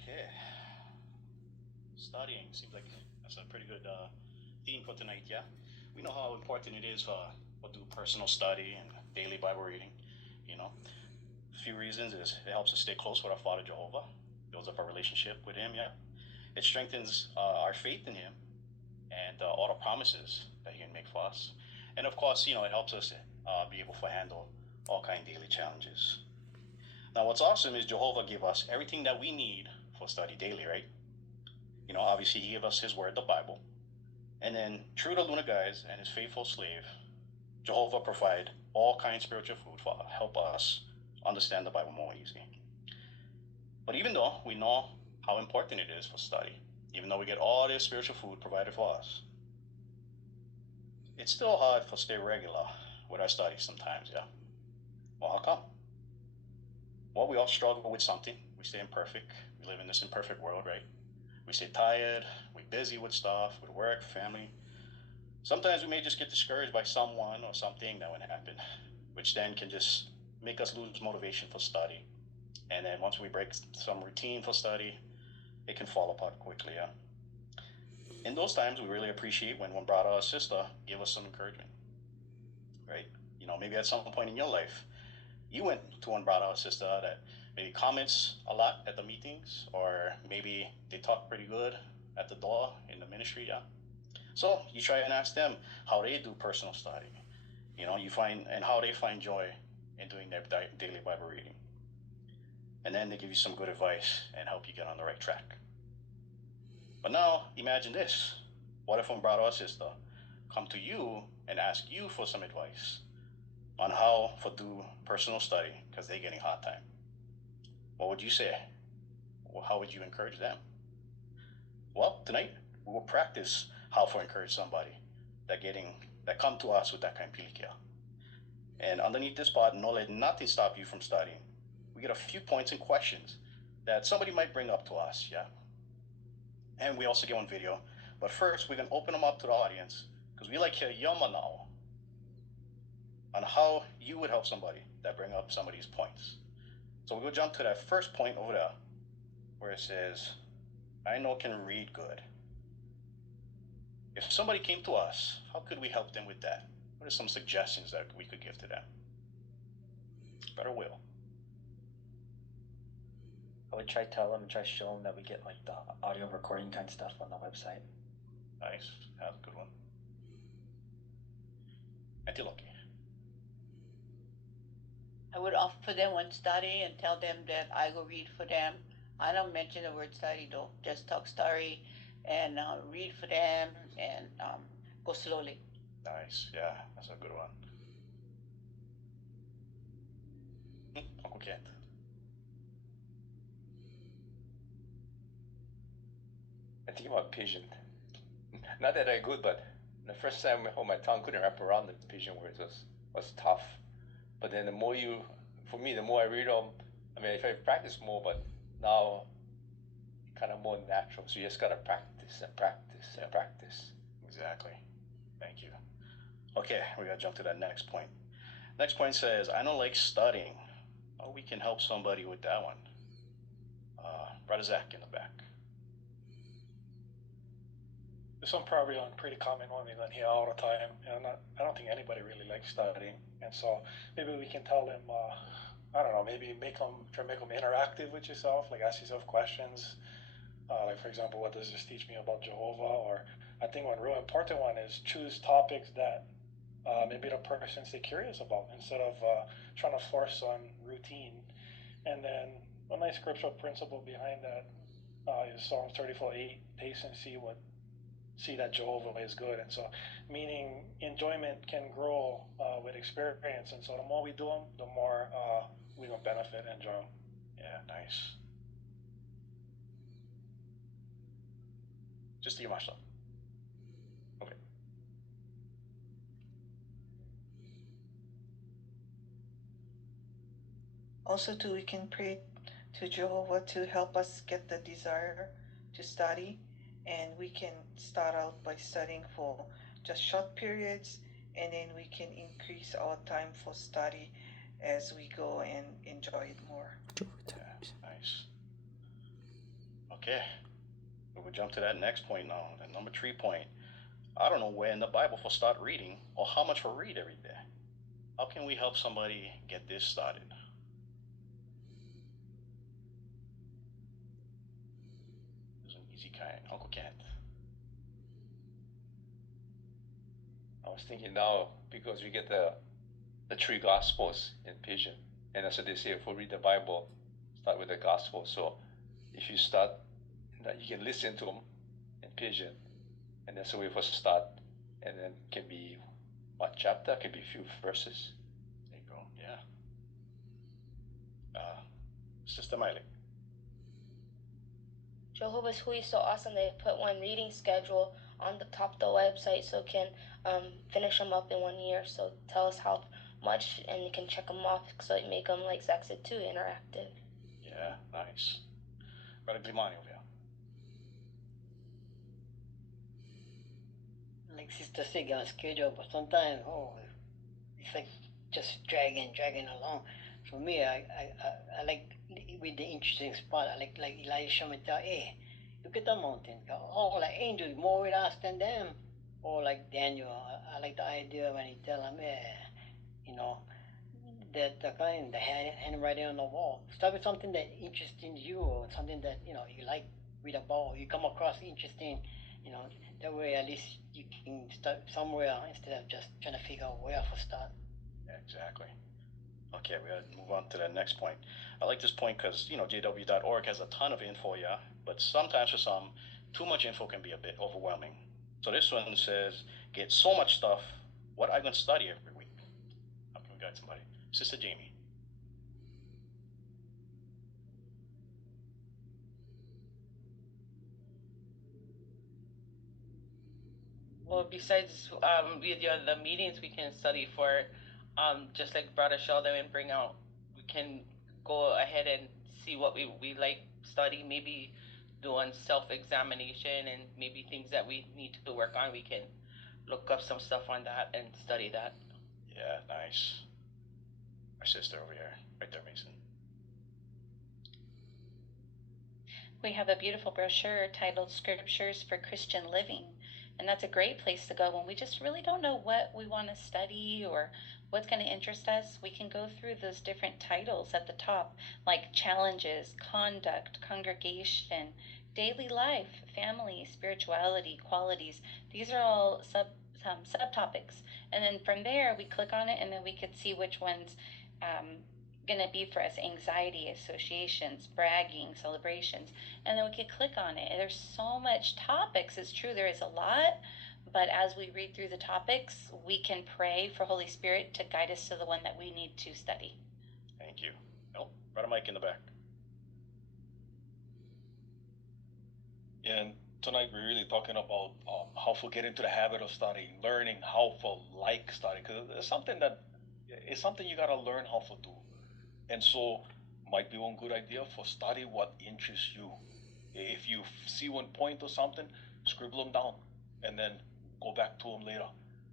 Okay. Studying seems like that's a pretty good theme for tonight, yeah? We know how important it is for do personal study and daily Bible reading, you know? A few reasons is it helps us stay close with our Father Jehovah, builds up our relationship with Him, yeah? It strengthens our faith in Him and all the promises that He can make for us. And of course, it helps us be able to handle all kind of daily challenges. Now, what's awesome is Jehovah gave us everything that we need for study daily, right? Obviously He gave us His word, the Bible. And then through the Luna guys and His faithful slave, Jehovah provide all kinds of spiritual food for help us understand the Bible more easy. But even though we know how important it is for study, even though we get all this spiritual food provided for us, it's still hard to stay regular with our studies sometimes, yeah? Well, how come? Well, we all struggle with something. We stay imperfect. We live in this imperfect world, right? We stay tired. We're busy with stuff, with work, family. Sometimes we may just get discouraged by someone or something that would happen, which then can just make us lose motivation for study. And then once we break some routine for study, it can fall apart quickly, yeah? In those times, we really appreciate when one brother or sister give us some encouragement, right? Maybe at some point in your life, you went to one brother or sister that maybe comments a lot at the meetings, or maybe they talk pretty good at the door in the ministry, yeah? So you try and ask them how they do personal study, you find, and how they find joy in doing their daily Bible reading. And then they give you some good advice and help you get on the right track. But now, imagine this. What if one brother or sister come to you and ask you for some advice on how to do personal study because they're getting a hard time? What would you say? Well, how would you encourage them? Well, tonight we will practice how to encourage somebody that come to us with that kind of pilikia. And underneath this part, no let nothing stop you from studying. We get a few points and questions that somebody might bring up to us, yeah? And we also get on video. But first, we're going to open them up to the audience because we like to hear your now on how you would help somebody that bring up some of these points. So we'll jump to that first point over there where it says, I know can read good. If somebody came to us, how could we help them with that? What are some suggestions that we could give to them? Brother Will. I would try tell them, try show them that we get like the audio recording kind of stuff on the website. Nice, that's a good one. Antiloki. I would offer them one study and tell them that I will read for them. I don't mention the word study though, just talk story and read for them and go slowly. Nice, yeah, that's a good one. Uncle Kent. I think about pigeon. Not that I'm good, but the first time my tongue couldn't wrap around the pigeon words was tough. But then the more I read them, if I practice more, but now kind of more natural. So you just gotta practice and practice and practice. Exactly. Thank you. Okay, we gotta jump to that next point. Next point says, I don't like studying. Oh, we can help somebody with that one. Brother Zach in the back. This one probably a pretty common one we don't hear all the time, and I don't think anybody really likes studying. And so maybe we can tell them, I don't know, maybe try to make them interactive with yourself, like ask yourself questions, like for example, what does this teach me about Jehovah? Or I think one real important one is choose topics that maybe the person stay curious about instead of trying to force on routine. And then one nice scriptural principle behind that is Psalm 34:8, taste and see that Jehovah is good. And so meaning enjoyment can grow with experience, and so the more we do them, the more we're going to benefit and enjoy them. Yeah, nice. Just you myself. Okay. Also too, we can pray to Jehovah to help us get the desire to study, and we can start out by studying for just short periods, and then we can increase our time for study as we go and enjoy it more. Yeah, nice. Okay, we will jump to that next point now. The number 3 point. I don't know where in the Bible for start reading or how much for read every day. How can we help somebody get this started? It's an easy kind. Uncle Kent. I was thinking now because we get the 3 gospels in Pidgin, and that's what they say. If we read the Bible, start with the gospel. So if you start, you can listen to them in Pidgin, and that's a way for us to start. And then it can be one chapter, can be a few verses. There you go. Yeah. Sister Miley. Jehovah's Hui is so awesome. They put one reading schedule on the top of the website so can finish them up in 1 year. So tell us how much and you can check them off so you make them, like Zach said too, interactive. Yeah, nice. Brother Glimani over here. Like Sister said, on schedule, but sometimes, it's like just dragging along. For me, I like with the interesting spot. I like Elisha would tell, hey, look at the mountain. Oh, like angels more with us than them. Or like Daniel, I like the idea when he tell him, that the kind the handwriting on the wall. Start with something that interests you or something that you like read about. Or you come across interesting, that way at least you can start somewhere instead of just trying to figure out where to start. Yeah, exactly. Okay, we gotta move on to the next point. I like this point because JW.org has a ton of info, yeah, but sometimes for some, too much info can be a bit overwhelming. So this one says, get so much stuff. What I gonna study every week? How can we guide somebody? Sister Jamie. Well, besides with the meetings we can study for, just like Brother Sheldon and bring out, we can go ahead and see what we like study. Maybe doing self-examination and maybe things that we need to work on. We can look up some stuff on that and study that. Yeah, nice. My sister over here, right there, Mason. We have a beautiful brochure titled Scriptures for Christian Living. And that's a great place to go when we just really don't know what we want to study or what's going to interest us. We can go through those different titles at the top, like challenges, conduct, congregation, daily life, family, spirituality, qualities. These are all subtopics. And then from there, we click on it and then we could see which ones going to be for us: anxiety, associations, bragging, celebrations, and then we can click on it. There's so much topics. It's true, there is a lot, but as we read through the topics, we can pray for Holy Spirit to guide us to the one that we need to study. Thank you. Oh, Brother Mike in the back. Yeah, and tonight we're really talking about how to get into the habit of studying, learning how to like studying, because it's something you gotta learn how to do. And so, might be one good idea for study what interests you. If you see one point or something, scribble them down, and then go back to them later.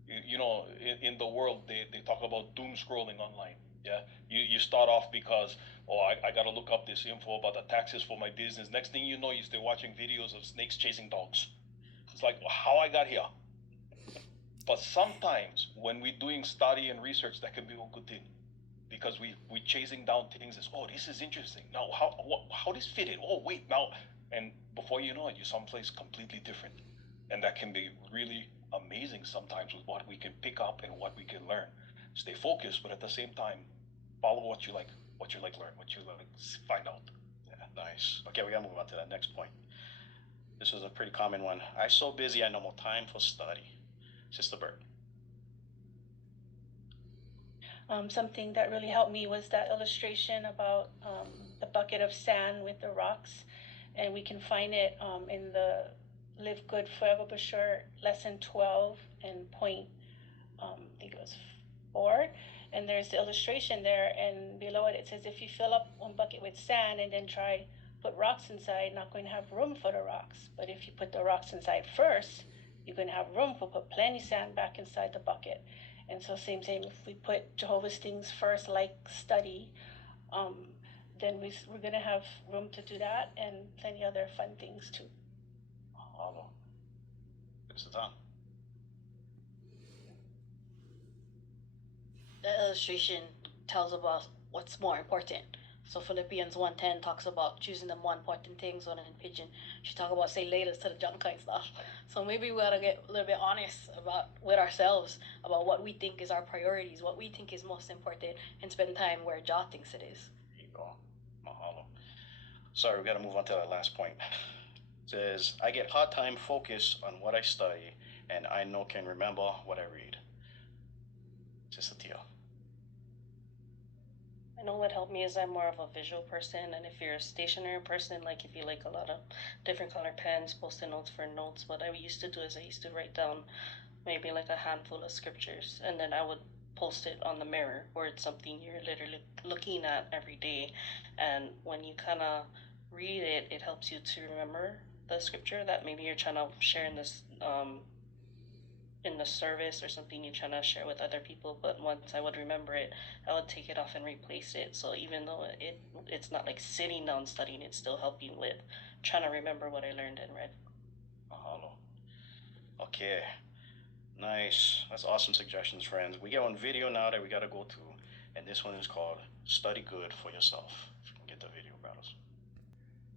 In the world, they talk about doom scrolling online. Yeah, you start off because, I gotta look up this info about the taxes for my business. Next thing you know, you start watching videos of snakes chasing dogs. It's like, how I got here. But sometimes when we're doing study and research, that can be a good thing. Because we chasing down things as, this is interesting. Now, how this fit in? Oh, wait, now. And before you know it, you're someplace completely different. And that can be really amazing sometimes with what we can pick up and what we can learn. Stay focused, but at the same time, follow what you like learn, what you like find out. Yeah, nice. Okay, we gotta move on to that next point. This is a pretty common one. I'm so busy, I no more time for study. Sister Bird. Something that really helped me was that illustration about the bucket of sand with the rocks. And we can find it in the Live Good Forever brochure, lesson 12 and point, I think it was 4. And there's the illustration there, and below it says if you fill up one bucket with sand and then try put rocks inside, not going to have room for the rocks. But if you put the rocks inside first, you're going to have room for put plenty sand back inside the bucket. And so same, if we put Jehovah's things first, like study, then we're gonna have room to do that and plenty other fun things too. Mahalo. It's done. The illustration tells about what's more important. So Philippians 1:10 talks about choosing the more important things, when in Pigeon she talk about say latest to the junk kind stuff. So maybe we gotta get a little bit honest about with ourselves about what we think is our priorities, what we think is most important, and spend time where Jah thinks it is. There you go. Mahalo. Sorry, we gotta move on to that last point. It says, I get hard time focus on what I study, and I know can remember what I read. Just a deal. I know what helped me is I'm more of a visual person, and if you're a stationary person, like if you like a lot of different color pens, post-it notes for notes, what I used to do is I used to write down maybe like a handful of scriptures, and then I would post it on the mirror, where it's something you're literally looking at every day, and when you kind of read it, it helps you to remember the scripture that maybe you're trying to share in the service or something you're trying to share with other people. But once I would remember it, I would take it off and replace it. So even though it's not like sitting down studying, it's still helping with trying to remember what I learned and read. Mahalo. Okay. Nice. That's awesome suggestions, friends. We got one video now that we gotta go to, and this one is called Study Good for Yourself. If you can get the video, brothers.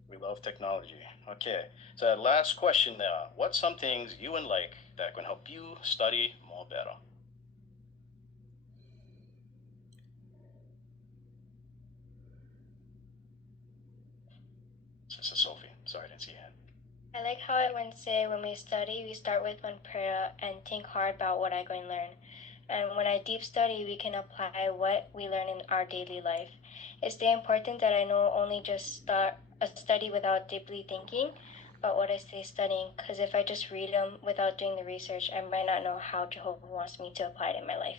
We love technology. Okay. So that last question there. What's some things you would like that can help you study more better? Sister Sophie. Sorry, I didn't see your hand. I like how it went say when we study, we start with one prayer and think hard about what I'm going to learn. And when I deep study, we can apply what we learn in our daily life. It's the important that I know only just start a study without deeply thinking about what I say studying, because if I just read them without doing the research, I might not know how Jehovah wants me to apply it in my life.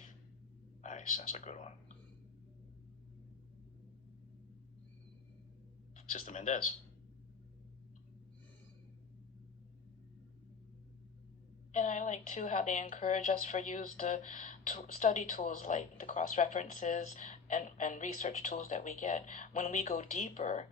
Nice, that's a good one. Sister Mendez. And I like too how they encourage us for use the study tools like the cross references and research tools that we get. When we go deeper,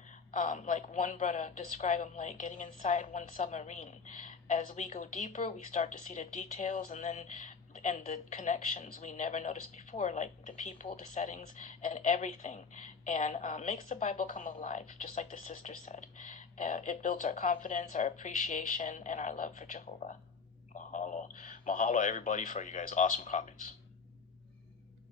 like one brother described them like getting inside one submarine. As we go deeper, we start to see the details and the connections we never noticed before, like the people, the settings, and everything. And makes the Bible come alive, just like the sister said. It builds our confidence, our appreciation, and our love for Jehovah. Mahalo. Mahalo, everybody, for you guys' awesome comments.